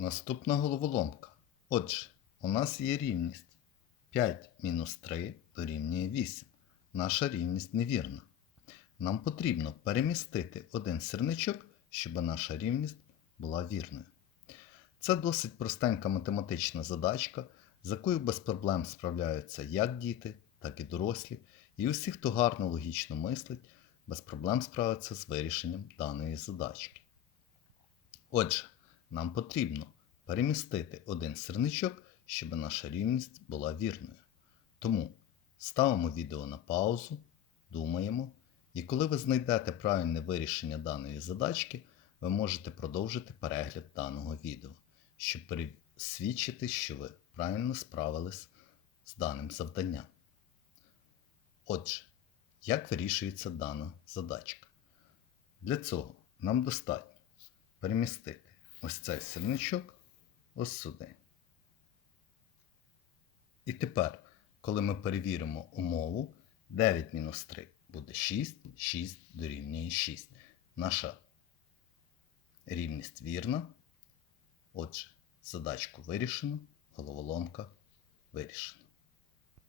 Наступна головоломка. Отже, у нас є рівність 5 мінус 3 дорівнює 8. Наша рівність невірна. Нам потрібно перемістити один сірничок, щоб наша рівність була вірною. Це досить простенька математична задачка, з якою без проблем справляються як діти, так і дорослі, і усі, хто гарно логічно мислить, без проблем справиться з вирішенням даної задачки. Отже, нам потрібно перемістити один сірничок, щоб наша рівність була вірною. Тому ставимо відео на паузу, думаємо, і коли ви знайдете правильне вирішення даної задачки, ви можете продовжити перегляд даного відео, щоб пересвідчити, що ви правильно справились з даним завданням. Отже, як вирішується дана задачка? Для цього нам достатньо перемістити ось цей сірничок ось сюди. І тепер, коли ми перевіримо умову, 9 мінус 3 буде 6, 6 дорівнює 6. Наша рівність вірна. Отже, задачку вирішено, головоломка вирішена.